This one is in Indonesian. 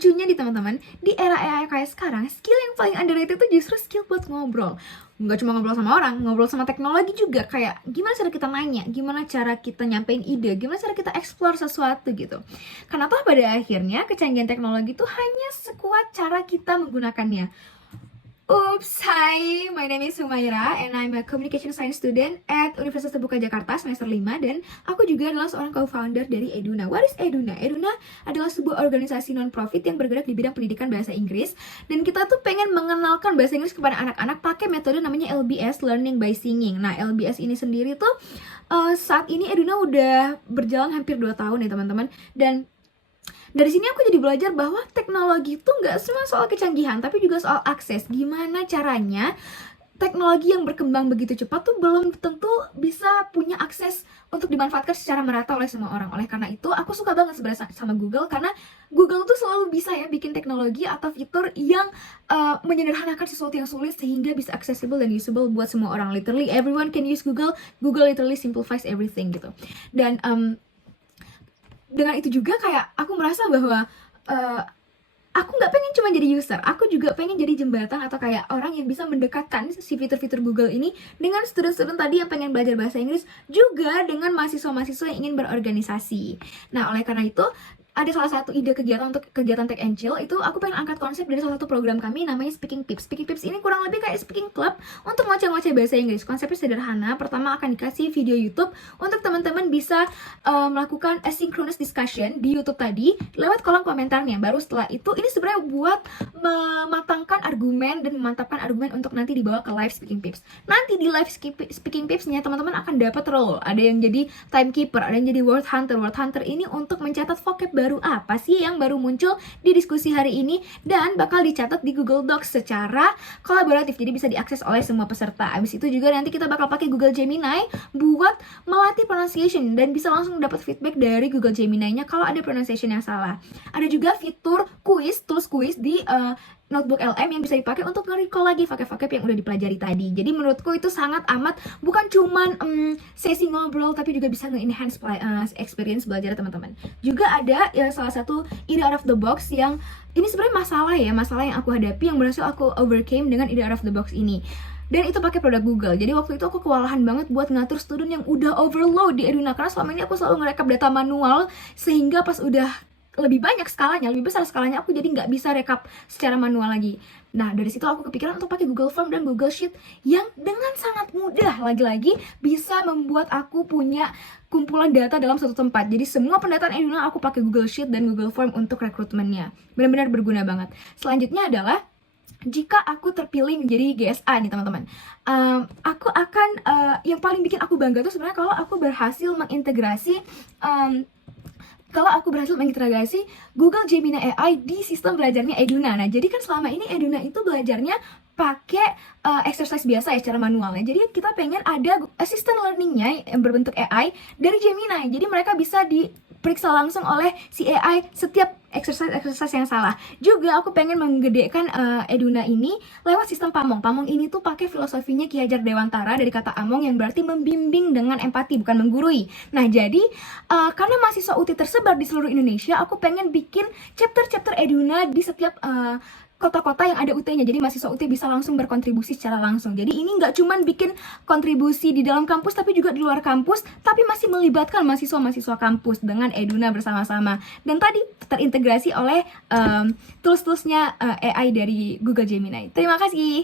lucunya nih teman-teman, di era AI kayak sekarang, skill yang paling underrated itu justru skill buat ngobrol. Nggak cuma ngobrol sama orang, ngobrol sama teknologi juga. Kayak gimana cara kita nanya, gimana cara kita nyampein ide, gimana cara kita explore sesuatu gitu. Karena toh pada akhirnya kecanggihan teknologi itu hanya sekuat cara kita menggunakannya. Oops, hi, my name is Humaira and I'm a communication science student at Universitas Terbuka Jakarta semester 5 dan aku juga adalah seorang co-founder dari Eduna. What is Eduna? Eduna adalah sebuah organisasi non-profit yang bergerak di bidang pendidikan bahasa Inggris dan kita tuh pengen mengenalkan bahasa Inggris kepada anak-anak pakai metode namanya LBS, Learning by Singing. Nah, LBS ini sendiri tuh saat ini Eduna udah berjalan hampir 2 tahun ya teman-teman, dan dari sini aku jadi belajar bahwa teknologi itu nggak cuma soal kecanggihan, tapi juga soal akses. Gimana caranya teknologi yang berkembang begitu cepat tuh belum tentu bisa punya akses untuk dimanfaatkan secara merata oleh semua orang. Oleh karena itu, aku suka banget sebenarnya sama Google, karena Google tuh selalu bisa ya bikin teknologi atau fitur yang menyederhanakan sesuatu yang sulit sehingga bisa accessible dan usable buat semua orang. Literally everyone can use Google. Google literally simplifies everything gitu. Dan dengan itu juga kayak aku merasa bahwa aku nggak pengen cuma jadi user, aku juga pengen jadi jembatan atau kayak orang yang bisa mendekatkan si fitur-fitur Google ini dengan student-student tadi yang pengen belajar bahasa Inggris, juga dengan mahasiswa-mahasiswa yang ingin berorganisasi. Nah, oleh karena itu ada salah satu ide kegiatan untuk kegiatan Tech and Chill, itu aku pengen angkat konsep dari salah satu program kami namanya Speaking Pips. Speaking Pips ini kurang lebih kayak speaking club untuk ngoceh-ngoceh bahasa Inggris. Konsepnya sederhana, pertama akan dikasih video YouTube untuk teman-teman bisa melakukan asynchronous discussion di YouTube tadi lewat kolom komentarnya. Baru setelah itu, ini sebenarnya buat mematangkan argumen dan memantapkan argumen untuk nanti dibawa ke live Speaking Pips. Nanti di live Speaking Pips-nya teman-teman akan dapat role. Ada yang jadi timekeeper, ada yang jadi word hunter. Word hunter ini untuk mencatat vocab baru apa sih yang baru muncul di diskusi hari ini, dan bakal dicatat di Google Docs secara kolaboratif, jadi bisa diakses oleh semua peserta. Abis itu juga nanti kita bakal pakai Google Gemini buat melatih pronunciation dan bisa langsung dapat feedback dari Google Gemini-nya kalau ada pronunciation yang salah. Ada juga fitur quiz, tools quiz di Notebook LM yang bisa dipakai untuk nge-recall lagi vocab-vocab yang udah dipelajari tadi. Jadi menurutku itu sangat amat bukan cuman sesi ngobrol, tapi juga bisa nge-enhance experience belajar teman-teman. Juga ada salah satu ide out of the box yang ini sebenarnya masalah yang aku hadapi, yang berhasil aku overcame dengan ide out of the box ini. Dan itu pakai produk Google. Jadi waktu itu aku kewalahan banget buat ngatur student yang udah overload di Eduna, karena selama ini aku selalu ngerekap data manual, sehingga pas udah lebih banyak skalanya, lebih besar skalanya, aku jadi nggak bisa rekap secara manual lagi. Nah, dari situ aku kepikiran untuk pakai Google Form dan Google Sheet yang dengan sangat mudah lagi-lagi bisa membuat aku punya kumpulan data dalam satu tempat. Jadi semua pendataan Eduna aku pakai Google Sheet dan Google Form untuk rekrutmennya. Benar-benar berguna banget. Selanjutnya adalah jika aku terpilih menjadi GSA nih teman-teman, aku akan yang paling bikin aku bangga tuh sebenarnya kalau aku berhasil mengintegrasi Google Gemini AI di sistem belajarnya Eduna. Nah, jadi kan selama ini Eduna itu belajarnya pakai exercise biasa ya secara manualnya. Jadi kita pengen ada assistant learningnya yang berbentuk AI dari Gemini. Jadi mereka bisa diperiksa langsung oleh si AI setiap exercise yang salah. Juga aku pengen menggedekan Eduna ini lewat sistem Pamong. Pamong ini tuh pakai filosofinya Ki Hajar Dewantara dari kata Among yang berarti membimbing dengan empati, bukan menggurui. Nah, jadi karena mahasiswa UT tersebar di seluruh Indonesia, aku pengen bikin chapter-chapter Eduna di setiap kota-kota yang ada UT-nya. Jadi mahasiswa UT bisa langsung berkontribusi secara langsung. Jadi ini nggak cuman bikin kontribusi di dalam kampus, tapi juga di luar kampus, tapi masih melibatkan mahasiswa-mahasiswa kampus dengan Eduna bersama-sama. Dan tadi terintegrasi oleh tools-toolsnya AI dari Google Gemini. Terima kasih.